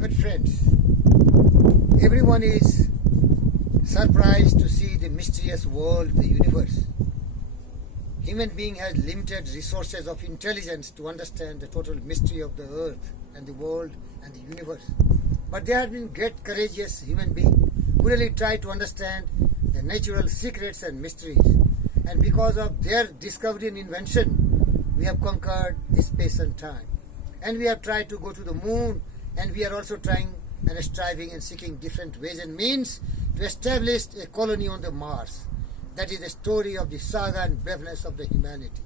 But friends, everyone is surprised to see the mysterious world, the universe. Human being has limited resources of intelligence to understand the total mystery of the earth and the world and the universe. But there have been great courageous human beings who really try to understand the natural secrets and mysteries. And because of their discovery and invention, we have conquered the space and time. And we have tried to go to the moon, and we are also trying and striving and seeking different ways and means to establish a colony on the Mars. That is the story of the saga and braveness of the humanity.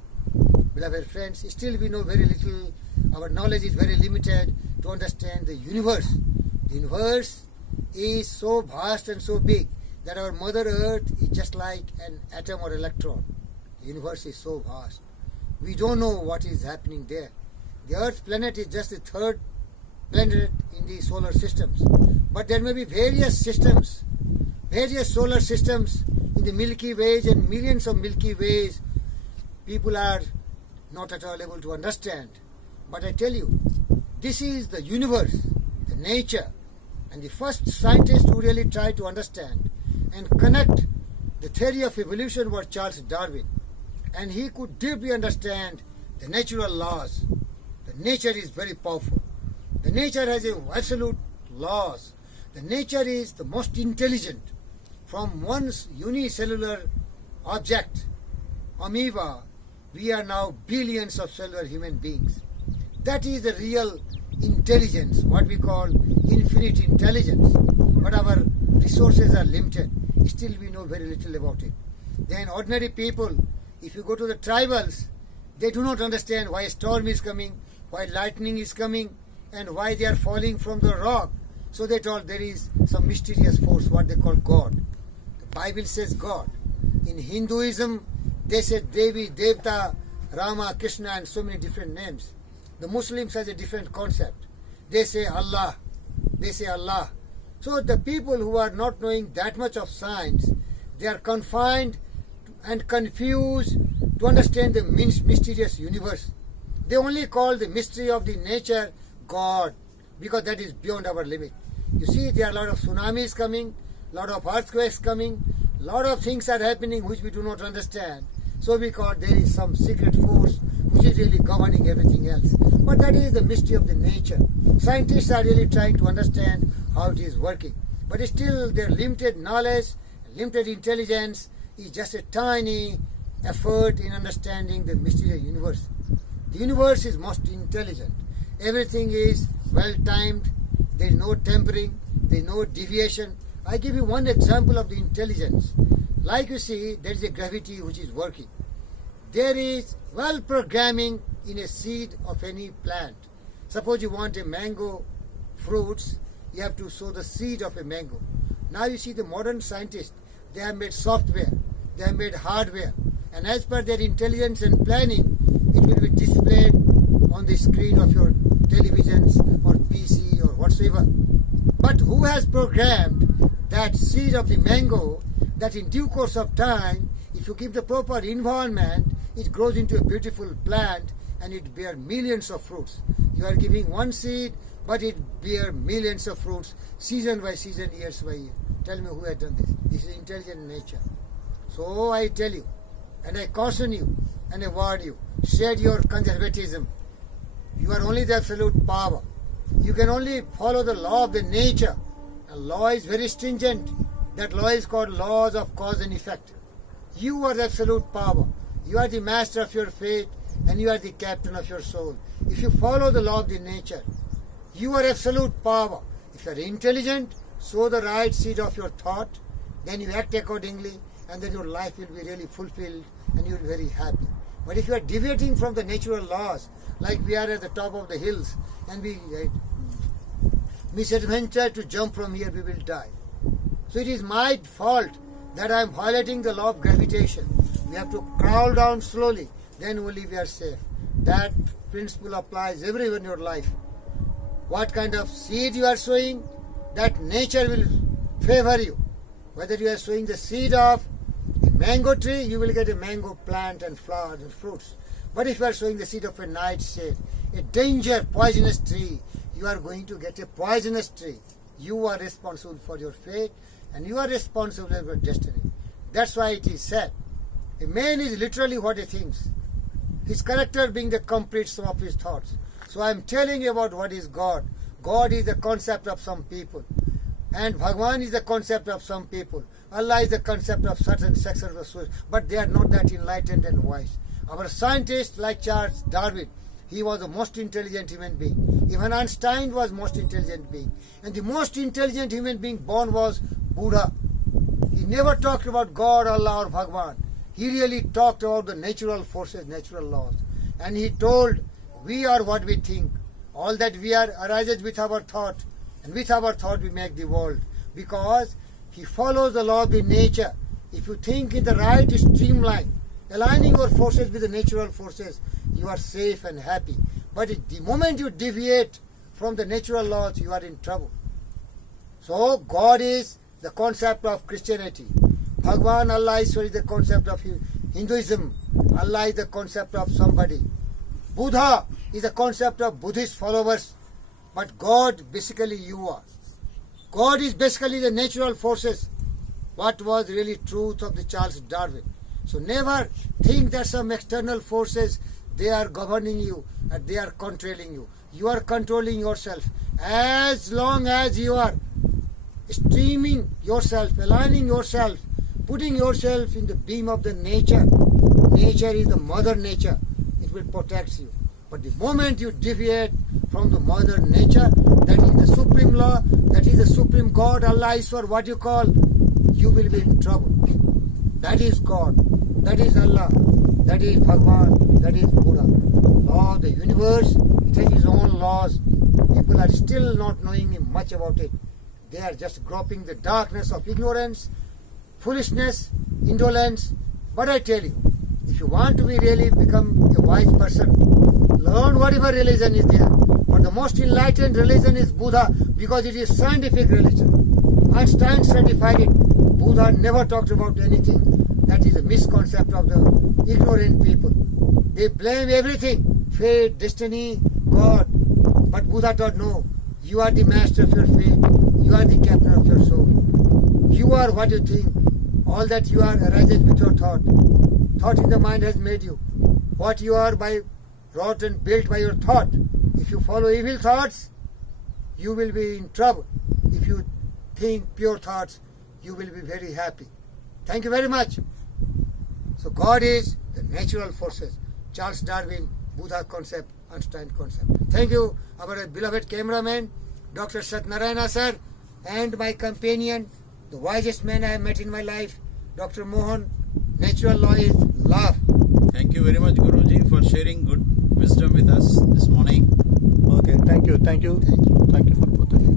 Beloved friends, still we know very little. Our knowledge is very limited to understand the universe. The universe is so vast and so big that our Mother Earth is just like an atom or electron. The universe is so vast. We don't know what is happening there. The Earth planet is just the third planet in the solar systems. But there may be various systems, various solar systems in the Milky Ways and millions of Milky Ways. People are not at all able to understand. But I tell you, this is the universe, the nature, and the first scientists who really tried to understand and connect the theory of evolution was Charles Darwin. And he could deeply understand the natural laws. The nature is very powerful. The nature has absolute laws. The nature is the most intelligent. From one unicellular object, amoeba, we are now billions of cellular human beings. That is the real intelligence, what we call infinite intelligence. But our resources are limited. Still we know very little about it. Then ordinary people, if you go to the tribals, they do not understand why a storm is coming, why lightning is coming, and why they are falling from the rock. So they told there is some mysterious force, what they call God. The Bible says God. In Hinduism, they say Devi, Devta, Rama, Krishna, and so many different names. The Muslims has a different concept. They say Allah. They say Allah. So the people who are not knowing that much of science, they are confined and confused to understand the mysterious universe. They only call the mystery of the nature God, because that is beyond our limit. You see, there are a lot of tsunamis coming, a lot of earthquakes coming, a lot of things are happening which we do not understand. So we call there is some secret force which is really governing everything else. But that is the mystery of the nature. Scientists are really trying to understand how it is working. But still their limited knowledge, limited intelligence is just a tiny effort in understanding the mysterious universe. The universe is most intelligent. Everything is well timed. There is no tampering. There is no deviation. I give you one example of the intelligence. Like you see, there is a gravity which is working. There is well programming in a seed of any plant. Suppose you want a mango fruits, you have to sow the seed of a mango. Now you see the modern scientists, they have made software, they have made hardware, and as per their intelligence and planning, it will be displayed on the screen of your televisions or PC or whatsoever. But who has programmed that seed of the mango that in due course of time, if you give the proper environment, it grows into a beautiful plant and it bears millions of fruits. You are giving one seed, but it bears millions of fruits, season by season, years by year. Tell me who has done this. This is intelligent nature. So I tell you, and I caution you, and I warn you, shed your conservatism. You are only the absolute power. You can only follow the law of the nature. And law is very stringent. That law is called laws of cause and effect. You are the absolute power. You are the master of your fate and you are the captain of your soul. If you follow the law of the nature, you are absolute power. If you are intelligent, sow the right seed of your thought, then you act accordingly, and then your life will be really fulfilled and you will be very happy. But if you are deviating from the natural laws, like we are at the top of the hills and we misadventure to jump from here, we will die. So it is my fault that I am violating the law of gravitation. We have to crawl down slowly, then only we are safe. That principle applies everywhere in your life. What kind of seed you are sowing, that nature will favor you. Whether you are sowing the seed of a mango tree, you will get a mango plant and flowers and fruits. But if you are sowing the seed of a nightshade, a danger, poisonous tree, you are going to get a poisonous tree. You are responsible for your fate and you are responsible for your destiny. That's why it is said, a man is literally what he thinks. His character being the complete sum of his thoughts. So I am telling you about what is God. God is the concept of some people. And Bhagwan is the concept of some people. Allah is the concept of certain sections of souls. But they are not that enlightened and wise. Our scientists like Charles Darwin, he was the most intelligent human being. Even Einstein was most intelligent being. And the most intelligent human being born was Buddha. He never talked about God, Allah or Bhagwan. He really talked about the natural forces, natural laws. And he told, we are what we think. All that we are arises with our thought. And with our thought we make the world. Because he follows the law of the nature. If you think in the right streamline, aligning your forces with the natural forces, you are safe and happy. But the moment you deviate from the natural laws, you are in trouble. So God is the concept of Christianity. Bhagwan, Allah is the concept of Hinduism. Allah is the concept of somebody. Buddha is the concept of Buddhist followers. But God, basically you are. God is basically the natural forces. What was really truth of the Charles Darwin. So never think that some external forces, they are governing you and they are controlling you. You are controlling yourself. As long as you are streaming yourself, aligning yourself, putting yourself in the beam of the nature. Nature is the mother nature. It will protect you. But the moment you deviate from the mother nature, that is the supreme law, that is the supreme God, Allah is for what you call, you will be in trouble. That is God. That is Allah. That is Bhagwan. That is Buddha. Law of the universe, it has its own laws. People are still not knowing much about it. They are just groping the darkness of ignorance, foolishness, indolence. But I tell you, if you want to be really become a wise person, learn whatever religion is there. But the most enlightened religion is Buddha because it is scientific religion. Einstein certified it. Buddha never talked about anything that is a misconcept of the ignorant people. They blame everything, fate, destiny, God. But Buddha taught, no, you are the master of your fate. You are the captain of your soul. You are what you think. All that you are arises with your thought. Thought in the mind has made you. What you are by wrought and built by your thought. If you follow evil thoughts, you will be in trouble. If you think pure thoughts, you will be very happy. Thank you very much. So God is the natural forces. Charles Darwin, Buddha concept, Einstein concept. Thank you, our beloved cameraman, Dr. Satnarayana sir, and my companion, the wisest man I have met in my life, Dr. Mohan. Natural law is love. Thank you very much, Guruji, for sharing good wisdom with us this morning. Okay, thank you. Thank you for both of you.